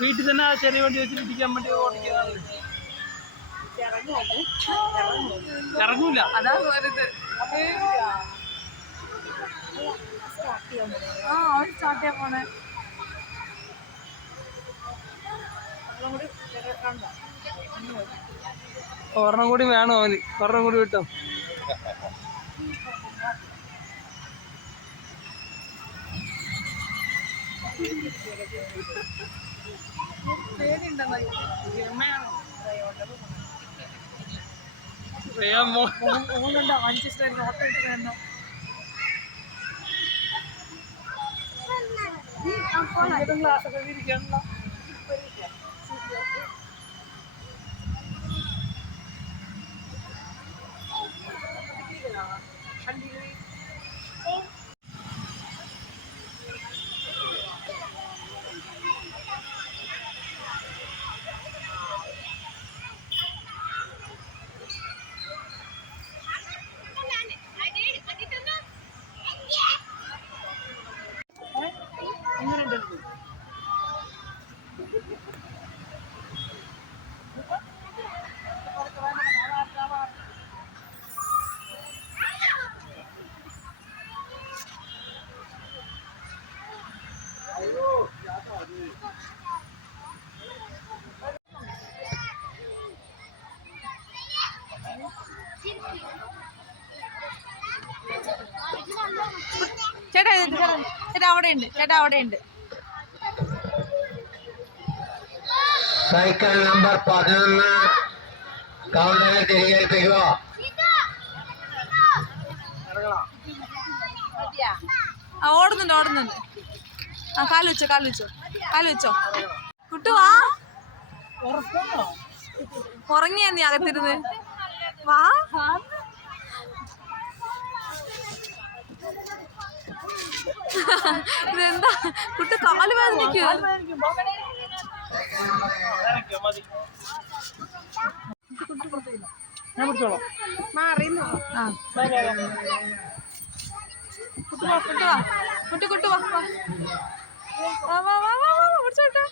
വീട്ടിൽ തന്നെ ചെറിയ വണ്ടി വെച്ചിട്ട് ഇരിക്കാൻ വേണ്ടി ഓടിക്കുന്നതാണ്. ഇറങ്ങൂല അതാ പോരുത്. അവൻ സ്റ്റാർട്ട് ചെയ്യാൻ പോണേ. ഒരെണ്ണം കൂടി വേണോ അവന്? ഒരെണ്ണം കൂടി വിട്ടോ. ക്ലാസ്സൊക്കെ ഇരിക്കാനുള്ള ചേട്ടാ ചേട്ടാ അവിടെ ഉണ്ട്. ചേട്ടാ അവിടെ ഉണ്ട്. സൈക്കിൾ നമ്പർ 11 കൗണ്ടറിൽ തിരികെ ഏൽപ്പിക്കുക. ഓടുന്നുണ്ട് ഓടുന്നുണ്ട്. ആ കാല് വെച്ചോ കാല് വെച്ചോ കാല് വെച്ചോ. കുട്ടുവാ ഉറങ്ങിയ നീ അകത്തിരുന്ന് വാ. ഇതെന്താ കുട്ടി കാല് വേദനിക്കോ? കുട്ടി കുട്ടി വാ പിടിച്ചോട്ടെ.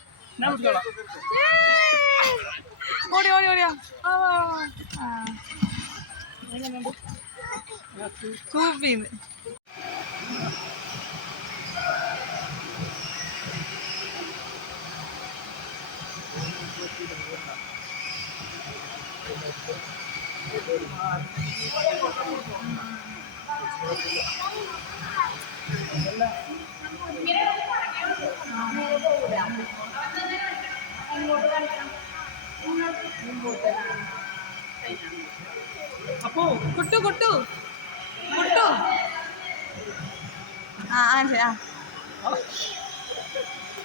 ഓടി ഓടി ഓടിയാ കൂപ്പിന്ന്. അപ്പോ കുട്ടു കുട്ടു കുട്ടു ആ ശരി.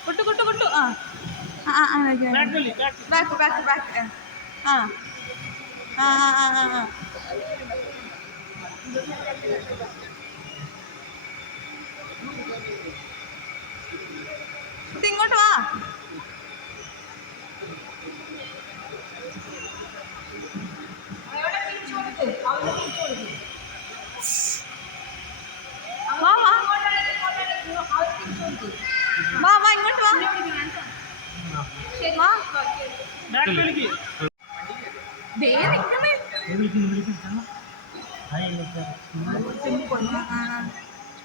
Kuttu Kuttu Kuttu back back back കുട്ടി ഇങ്ങോട്ട് വാ. വാ വാ വാ വാ ഇങ്ങോട്ട് വാ.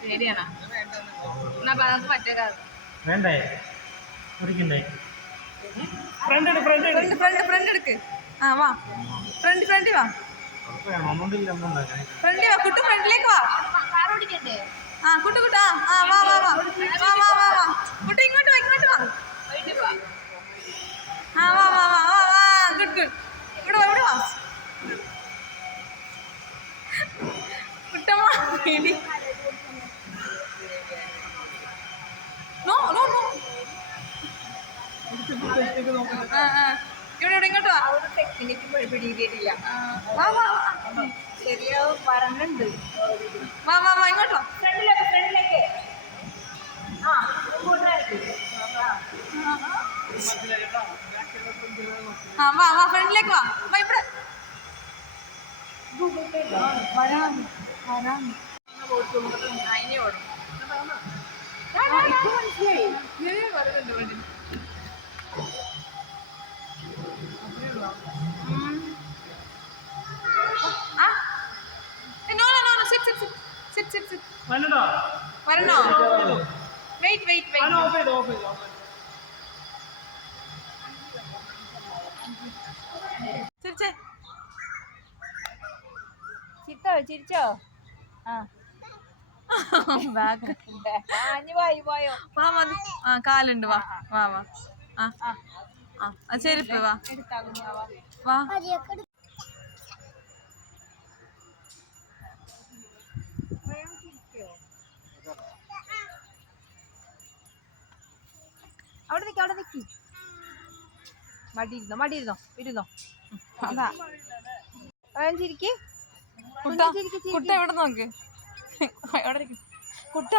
പേടിയാണോ? വേണ്ടേ ഫ്രണ്ട് എടുക്ക്. ആ വാ ഫ്രണ്ട് വാ. ഫ്രണ്ട് വാ കുട്ടു. ഫ്രണ്ടിലേക്ക് വാ. ആ കുട്ടു കുട്ടു ആ വാ വാ വാ വാ വാ വാ കുട്ടു ഇങ്ങോട്ട് വാ ഇങ്ങോട്ട് വാ. ആ വാ വാ വാ വാ വാ ഗുഡ് ഗുഡ്. ഇവിടെ വാ ഇവിടെ വാ. കുട്ടമ്മ പേടി. No no no. ഇവിടെ ഇങ്ങോട്ട് വാ. പിടിയിട്ടില്ല. വാ വാ ശരിയാവും പറഞ്ഞിട്ടുണ്ട്. വാ വാ വാ ഇങ്ങോട്ട് വാ. ഫ്രണ്ടിലേക്ക് ആ വാ വാ ഫ്രണ്ടിലേക്ക് വാ. വാ ഇവിടെ വരാന്ന് വരാന്ന് അതിനെ ഓടും വരുന്നുണ്ട് വണ്ടി No, no, no, no, sit, sit, sit. Sit, sit, sit. വരണോ? വരണോ? Wait, wait, wait. ഓഫ് ചെയ്തോ, ഓഫ് ചെയ്തോ. ചിരിച്ചേ ചിരിച്ചോ ആ ബാക്ക് ഇനി പോയോ വാ മതി ആ കാലുണ്ട് വാ വാ വാ ആ ആ ചെരുപ്പ് വാ വാ അവിടെ നിക്കി മടിയിരുന്നോ അതാ ചിരിക്ക് കുട്ട കുട്ട എവിടെ നോക്ക് എവിടെ ഇരിക്ക്? കുട്ട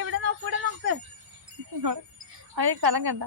ഇവിടെ നോക്ക് അത് കലം കണ്ട